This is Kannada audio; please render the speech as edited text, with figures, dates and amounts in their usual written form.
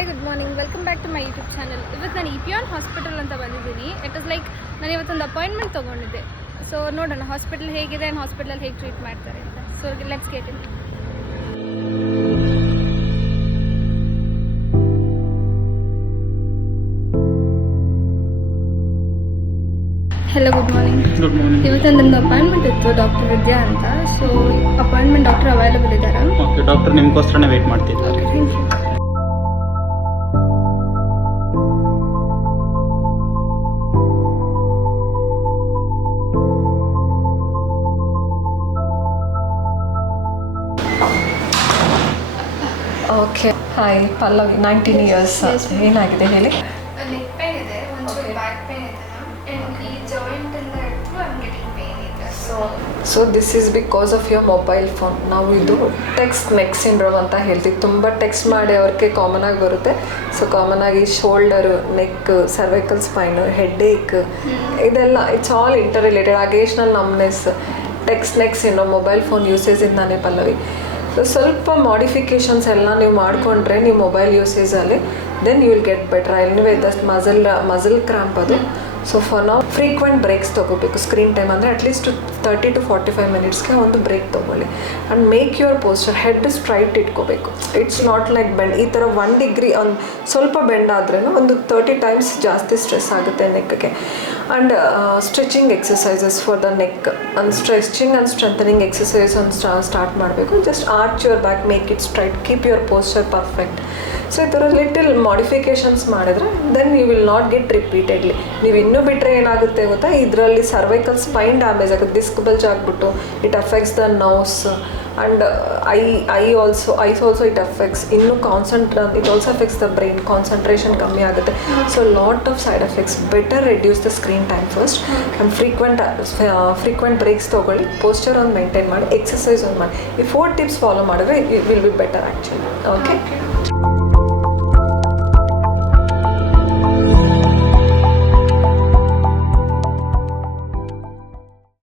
Hi good morning, welcome back to my YouTube channel. ಇವತ್ತು ನಾನು ಇಪಿಯಾನ್ ಹಾಸ್ಪಿಟಲ್ ಅಂತ ಬಂದಿದ್ದೀನಿ. ಇಟ್ ಇಸ್ ಲೈಕ್ ನಾನು ಇವತ್ತೊಂದು ಅಪಾಯಿಂಟ್ಮೆಂಟ್ ತೊಗೊಂಡಿದ್ದೆ. ಸೊ ನೋಡೋಣ ಹಾಸ್ಪಿಟಲ್ ಹೇಗಿದೆ ಆ್ಯಂಡ್ ಹಾಸ್ಪಿಟಲಲ್ಲಿ ಹೇಗೆ ಟ್ರೀಟ್ ಮಾಡ್ತಾರೆ ಅಂತ. So let's get in. Hello, good morning. Good morning. ಇವತ್ತೊಂದು ಅಪಾಯಿಂಟ್ಮೆಂಟ್ ಇತ್ತು ಡಾಕ್ಟರ್ ವಿದ್ಯಾ ಅಂತ. ಸೊ ಅಪಾಯಿಂಟ್ಮೆಂಟ್ ಡಾಕ್ಟರ್ ಅವೈಲೇಬಲ್ ಇದ್ದಾರಾ? ಓಕೆ, ಡಾಕ್ಟರ್ ನಿಮಗೋಸ್ಕರನೇ ವೆಯ್ಟ್ ಮಾಡ್ತಿದ್ದೆ. Okay, thank you. Okay, hi Pallavi, 19 years. ಏನಾಗಿದೆ ಹೇಳಿ? ನೆಕ್ ಪೇನ್ ಇದೆ, ಒಂಚೂರು ಬ್ಯಾಕ್ ಪೇನ್ ಇದೆ ಆ್ಯಂಡ್ ಈ ಜಾಯಿಂಟ್ ಎಲ್ಲ ಇಟ್ಟು ಐ ಆಮ್ ಗೆಟಿಂಗ್ ಪೇನ್ ಇದೆ. So this is because of your mobile phone. ನಾವು ಇದು ಟೆಕ್ಸ್ಟ್ ನೆಕ್ ಸಿಂಡ್ರೋಮ್ ಅಂತ ಹೇಳ್ತೀವಿ. ತುಂಬ ಟೆಕ್ಸ್ಟ್ ಮಾಡಿ ಅವ್ರಿಗೆ ಕಾಮನ್ ಆಗಿ ಬರುತ್ತೆ. ಸೊ ಕಾಮನ್ ಆಗಿ shoulder, neck, cervical spine, headache, ಇದೆಲ್ಲ it's all interrelated. Occasional numbness, text neck syndrome mobile phone ಯೂಸೇಜಿಂದಾನೇ ಪಲ್ಲವಿ. ಸೊ ಸ್ವಲ್ಪ ಮಾಡಿಫಿಕೇಷನ್ಸ್ ಎಲ್ಲ ನೀವು ಮಾಡಿಕೊಂಡ್ರೆ ನೀವು ಮೊಬೈಲ್ ಯೂಸೇಜಲ್ಲಿ then you will get better. Anyway just muscle cramp ಅದು. ಸೊ ಫಾರ್ ನಾವು ಫ್ರೀಕ್ವೆಂಟ್ ಬ್ರೇಕ್ಸ್ ತೊಗೋಬೇಕು. ಸ್ಕ್ರೀನ್ ಟೈಮ್ ಅಂದರೆ ಅಟ್ಲೀಸ್ಟ್ 30 to 45 ಮಿನಿಟ್ಸ್ಗೆ ಒಂದು ಬ್ರೇಕ್ ತೊಗೊಳ್ಳಿ. And make your posture head straight ಇಟ್ಕೋಬೇಕು. It's not like bend. ಈ ಥರ 1 ಡಿಗ್ರಿ ಒಂದು ಸ್ವಲ್ಪ ಬೆಂಡ್ ಆದ್ರೂ ಒಂದು 30 ಟೈಮ್ಸ್ ಜಾಸ್ತಿ ಸ್ಟ್ರೆಸ್ ಆಗುತ್ತೆ ನೆಕ್ಗೆ. And stretching exercises for the neck and stretching and strengthening exercise ಒಂದು ಸ್ಟಾರ್ಟ್ ಮಾಡಬೇಕು. Just arch your back, make it straight, keep your posture perfect. So ಈ ಥರ ಲಿಟಲ್ ಮಾಡಿಫಿಕೇಷನ್ಸ್ ಮಾಡಿದ್ರೆ then you will not get repeatedly. ನೀವು ಇನ್ನೂ ಬಿಟ್ಟರೆ ಏನಾಗುತ್ತೆ ಗೊತ್ತಾ, ಇದರಲ್ಲಿ ಸರ್ವೈಕಲ್ ಸ್ಪೈನ್ ಡ್ಯಾಮೇಜ್ ಆಗುತ್ತೆ, ಡಿಸ್ಕ್ ಬಲ್ಜ್ ಆಗಿಬಿಟ್ಟು it affects the nerves and eyes also it affects. ಇನ್ನು it also affects the brain, concentration ಕಮ್ಮಿ ಆಗುತ್ತೆ. So lot of side effects. Better reduce the screen time first and frequent breaks ತೊಗೊಳ್ಳಿ, ಪೋಸ್ಚರ್ ಒಂದು ಮೇಂಟೈನ್ ಮಾಡಿ, ಎಕ್ಸಸೈಸ್ ಒಂದು ಮಾಡಿ. ಈ 4 ಟಿಪ್ಸ್ ಫಾಲೋ ಮಾಡಿದ್ರೆ it will be better actually. Okay.